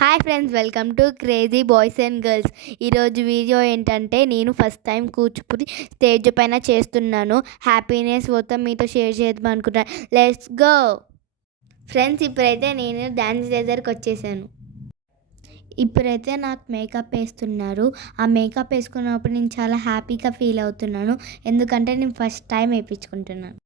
Hi friends, welcome to crazy boys and girls. ఈరోజు video ఏంటంటే నేను ఫస్ట్ టైం కూచిపూడి స్టేజ్ పైన చేస్తున్నాను. హ్యాపీనెస్ మొత్తం మీతో షేర్ చేద్దాం అనుకుంటాను. Let's go friends. ఇప్పుడైతే నేను డ్యాన్స్ దగ్గరికి వచ్చేసాను. ఇప్పుడైతే నాకు మేకప్ వేస్తున్నారు. ఆ మేకప్ వేసుకున్నప్పుడు నేను చాలా హ్యాపీగా ఫీల్ అవుతున్నాను, ఎందుకంటే నేను ఫస్ట్ టైం వేయించుకుంటున్నాను.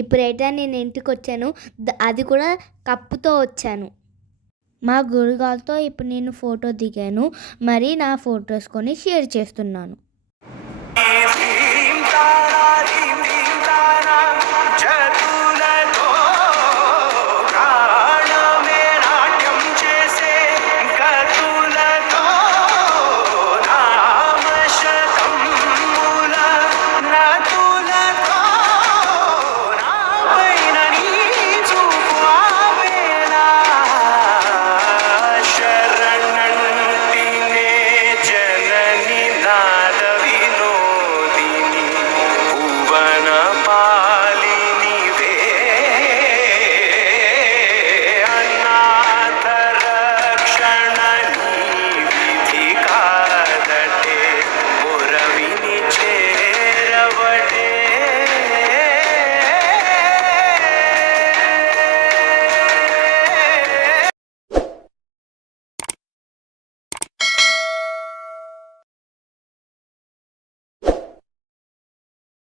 ఇప్పుడైతే నేను ఇంటికి వచ్చాను, అది కూడా కప్పుతో వచ్చాను. మా గురుగారితో ఇప్పుడు నేను ఫోటో దిగాను, మరి నా ఫొటోస్ కొని షేర్ చేస్తున్నాను.